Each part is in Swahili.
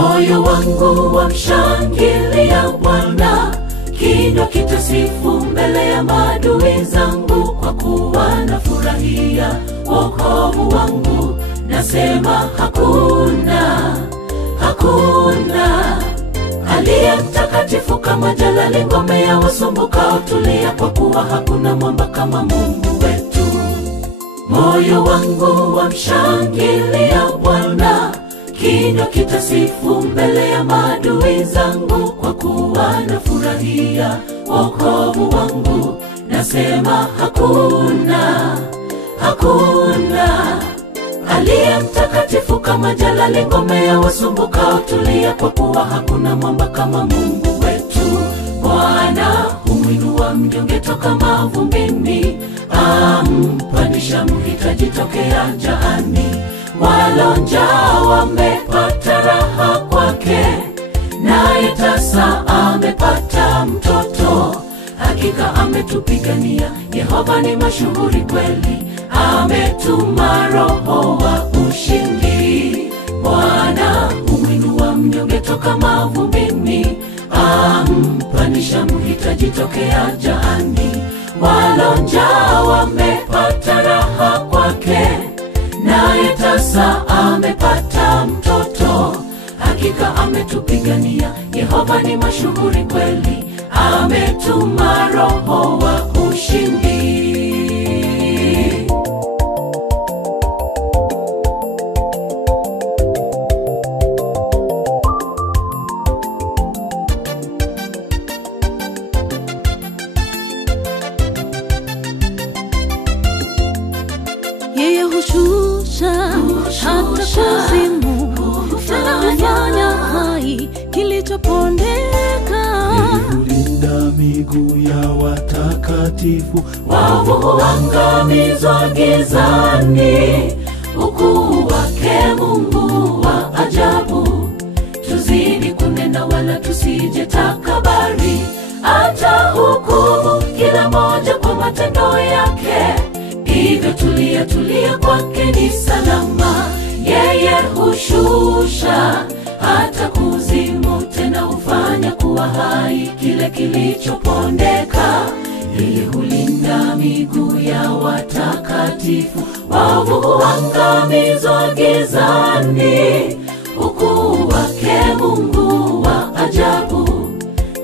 Moyo wangu wamshangilia Bwana, kinywa kitasifu mbele ya maadui zangu, kwa kuwa nafurahia wokovu wangu. Nasema hakuna aliye mtakatifu kama Jalali, ngome ya wasumbuka tulia, kwa kuwa hakuna mwamba kama Mungu wetu. Moyo wangu wamshangilia Bwana, kinywa kitasifu mbele ya maadui zangu, kwa kuwa nafurahia wokovu wangu. Nasema hakuna aliye mtakatifu kama Jalali, ngome ya wasumbuka tulia, kwa kuwa hakuna mwamba kama Mungu wetu. Bwana humwinua mnyonge toka mavumbini, ampandisha mhitaji tokea jahani. Walonja wamepata raha kwake, naye tasa amepata mtoto. Hakika ametupigania, Yehova ni mashuhuri kweli, ametuma Roho wa ushindi. Bwana humwinua mnyonge toka mavumbini, ampandisha mhitaji tokea jahani. Walonja wamepata raha kwake, naye tasa amepata mtoto. Hakika ametupigania, Yehova ni mashuhuri kweli, ametuma Roho wa ushindi. Yeye hushusha hata kuzimu, tena hufanya hai kilichopondeka. Hulinda miguu ya watakatifu, waovu huangamizwa gizani. Ukuu wake Mungu wa ajabu, tuzidi kunena wala tusije takabari. Atahukumu kila moja kwa matendo yake, hivyo tulia kwake ni salama. Yeye hushusha hata kuzimu, tena hufanya kuwa hai kile kilichopondeka. Yeye hulinda miguu ya watakatifu, waovu huangamizwa gizani. Ukuu wake Mungu wa ajabu,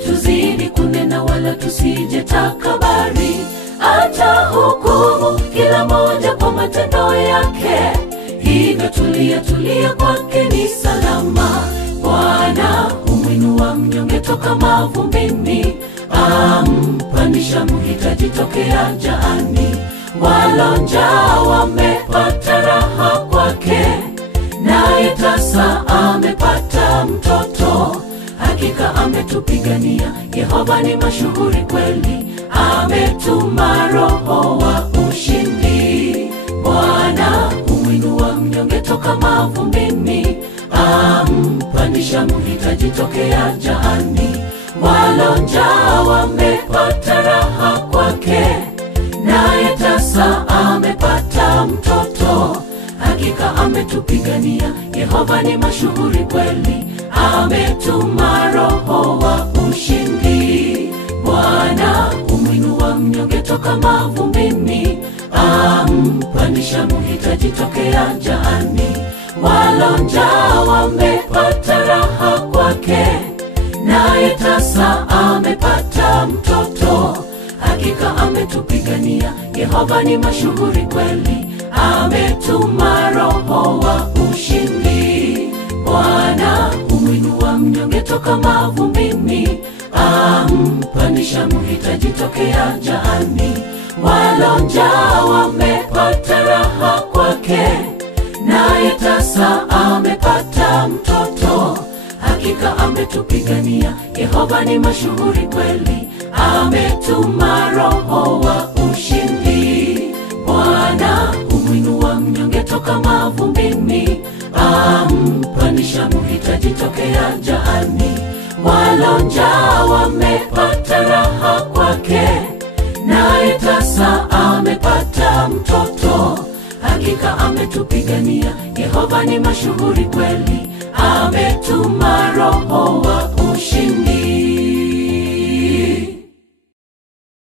tuzidi kunena wala tusije takabari. Atahukumu kila moja kwa matendo yake, hivyo tulia kwake ni salama. Bwana humwinua mnyonge toka mavumbini, ampandisha mhitaji tokea jahani. Walonja wamepata raha kwake, naye tasa amepata mtoto. Hakika ametupigania, Yehova ni mashuhuri kweli, ametuma Roho wa ushindi. Bwana humwinua mnyonge toka mavumbini, ampandisha mhitaji tokea jahani. Walonja wamepata raha kwake, naye tasa amepata mtoto. Hakika ametupigania, Yehova ni mashuhuri kweli, ametuma Roho wa ushindi. Bwana humwinua mnyonge toka mavumbini, ampandisha mhitaji tokea jahani. Walonja wamepata raha kwake, naye tasa amepata mtoto. Hakika ametupigania, Yehova ni mashuhuri kweli, ametuma Roho wa ushindi. Bwana humwinua mnyonge toka mavumbini, ampandisha mhitaji tokea jahani. Walonja wamepata raha kwake, naye tasa amepata mtoto. Hakika ametupigania, Yehova ni mashuhuri kweli, ametuma Roho wa ushindi. Bwana humwinua mnyonge toka mavumbini, ampandisha mhitaji tokea jahani. Walonja wamepata raha kwake, naye tasa amepata mtoto. Hakika ametupigania, Yehova ni mashuhuri kweli, ametuma Roho wa ushindi.